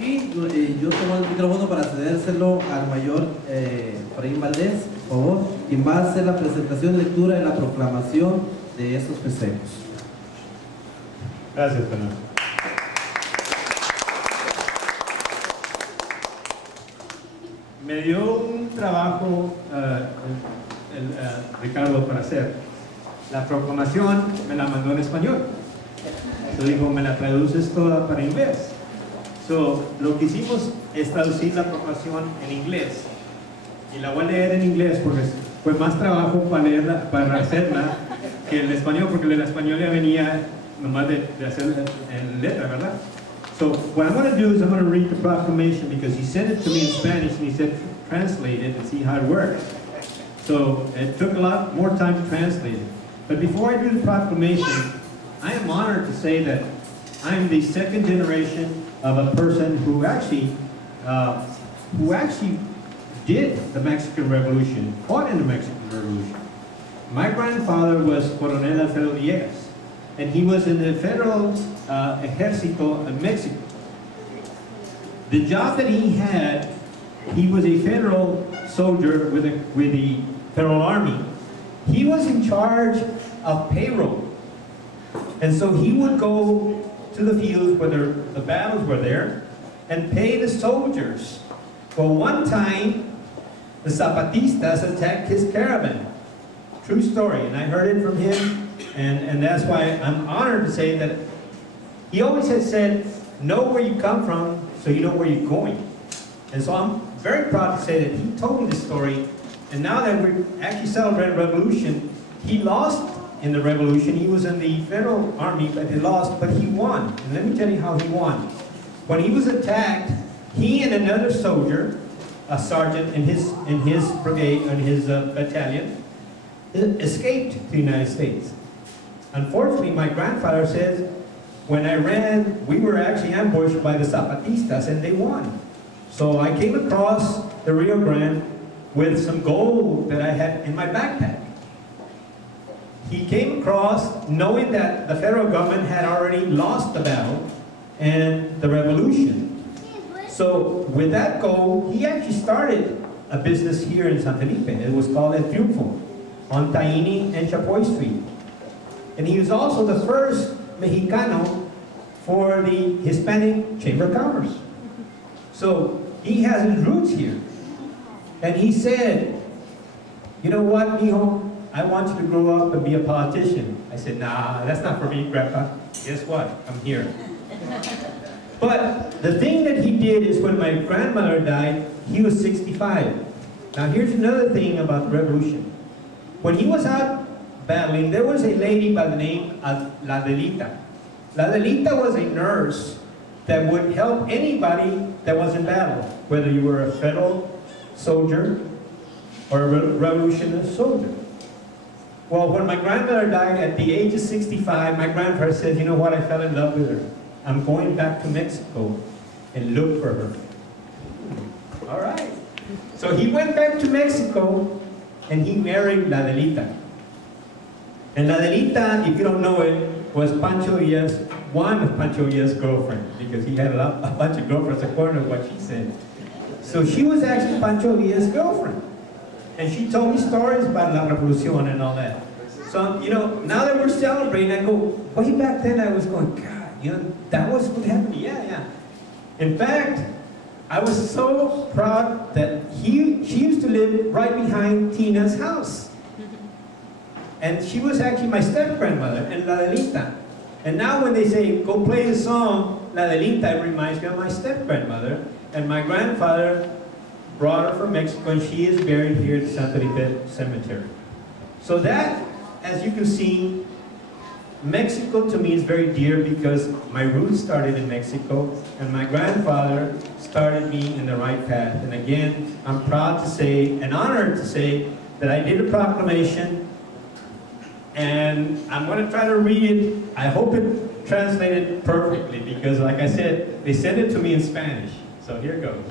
Y yo tomo el micrófono para cedérselo al mayor Efrain Valdez, por favor, quien va a hacer la presentación y lectura de la proclamación de estos festejos. Gracias, Fernando. Me dio un trabajo Ricardo para hacer. La proclamación me la mandó en español. Yo digo, me la traduces toda para inglés. Lo que hicimos es traducir la proclamación en inglés. Y la voy a leer en inglés porque fue más trabajo para leerla, para hacerla, que el español, porque el español ya venía nomás de hacer en letra, ¿verdad? So what I'm going to do is I'm going to read the proclamation because he sent it to me in Spanish and he said translate it and see how it works. So it took a lot more time to translate it. But before I do the proclamation, I am honored to say that I am the second generation of a person who actually did the Mexican Revolution, fought in the Mexican Revolution. My grandfather was Coronel Alfredo Villegas, and he was in the Federal Ejército of Mexico. The job that he had, he was a federal soldier with the Federal Army. He was in charge of payroll. And so he would go to the fields where the battles were there and pay the soldiers. Well, one time, the Zapatistas attacked his caravan. True story, and I heard it from him, and that's why I'm honored to say that he always has said, know where you come from so you know where you're going. And so I'm very proud to say that he told me this story, and now that we're actually celebrating revolution, he lost in the revolution. He was in the Federal Army, but he lost, but he won. And let me tell you how he won. When he was attacked, he and another soldier, a sergeant in his brigade, in his battalion, escaped to the United States. Unfortunately, my grandfather says, when I ran, we were actually ambushed by the Zapatistas and they won. So I came across the Rio Grande with some gold that I had in my backpack. He came across knowing that the federal government had already lost the battle and the revolution. So with that goal, he actually started a business here in San Felipe. It was called El Triunfo on Taini and Chapoy Street. And he was also the first Mexicano for the Hispanic Chamber of Commerce. So he has his roots here. And he said, you know what, mijo? I want you to grow up and be a politician. I said, nah, that's not for me, Grandpa. Guess what? I'm here. But the thing that he did is when my grandmother died, he was 65. Now here's another thing about the revolution. When he was out battling, there was a lady by the name of La Delita. La Delita was a nurse that would help anybody that was in battle, whether you were a federal soldier or a revolutionary soldier. Well, when my grandmother died at the age of 65, my grandfather said, you know what, I fell in love with her. I'm going back to Mexico and look for her. All right. So he went back to Mexico and he married La Delita. And La Delita, if you don't know it, was Pancho Villa's, one of Pancho Villa's girlfriend, because he had a bunch of girlfriends according to what she said. So she was actually Pancho Villa's girlfriend. And she told me stories about La Revolucion and all that. So, you know, now that we're celebrating, I go, way back then I was going, God, you know, that was what happened. Yeah. In fact, I was so proud that she used to live right behind Tina's house. And she was actually my step-grandmother, and La Delita. And now when they say, go play the song, La Delita, it reminds me of my step-grandmother. And my grandfather brought her from Mexico, and she is buried here at Santa Rita Cemetery. So that, as you can see, Mexico to me is very dear because my roots started in Mexico, and my grandfather started me in the right path. And again, I'm proud to say, and honored to say, that I did a proclamation, and I'm going to try to read it. I hope it translated perfectly, because like I said, they sent it to me in Spanish. So here it goes.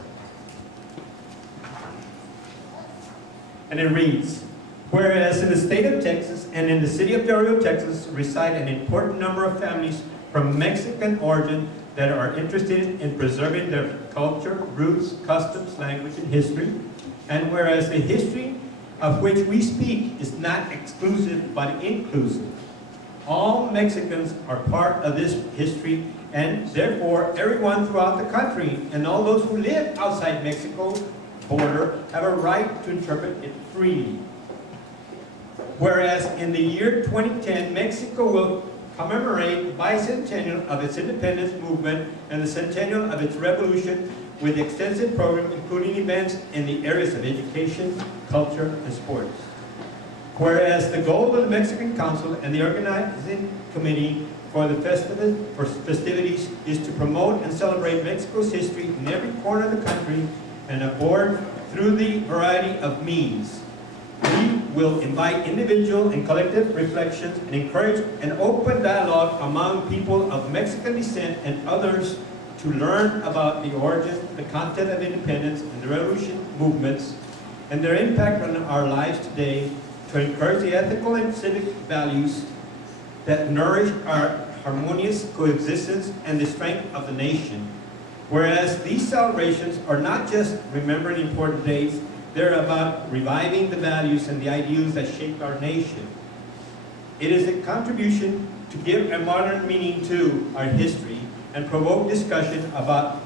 And it reads, whereas in the state of Texas and in the city of Del Rio, Texas, reside an important number of families from Mexican origin that are interested in preserving their culture, roots, customs, language, and history. And whereas the history of which we speak is not exclusive but inclusive, all Mexicans are part of this history, and therefore everyone throughout the country and all those who live outside Mexico's border have a right to interpret it freely. Whereas in the year 2010, Mexico will commemorate the bicentennial of its independence movement and the centennial of its revolution with extensive program including events in the areas of education, culture, and sports. Whereas the goal of the Mexican Council and the organizing committee for the festivities is to promote and celebrate Mexico's history in every corner of the country and aboard through the variety of means. We will invite individual and collective reflections and encourage an open dialogue among people of Mexican descent and others to learn about the origin, the content of independence and the revolution movements and their impact on our lives today, to encourage the ethical and civic values that nourish our harmonious coexistence and the strength of the nation. Whereas these celebrations are not just remembering important dates, they're about reviving the values and the ideals that shaped our nation. It is a contribution to give a modern meaning to our history and provoke discussion about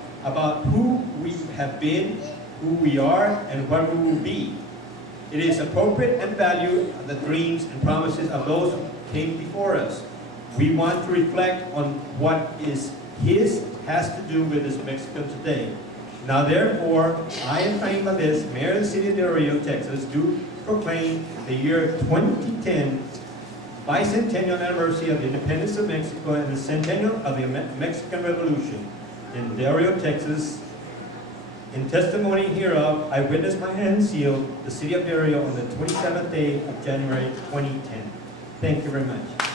who we have been, who we are, and what we will be. It is appropriate and value the dreams and promises of those who came before us. We want to reflect on what is his has to do with this Mexico today. Now therefore, I, Efrain Valdez, Mayor of the City of Del Rio, Texas, do proclaim the year 2010 bicentennial anniversary of the independence of Mexico and the centennial of the Mexican Revolution in Del Rio, Texas. In testimony hereof, I witness my hand and seal the City of Del Rio on the 27th day of January 2010. Thank you very much.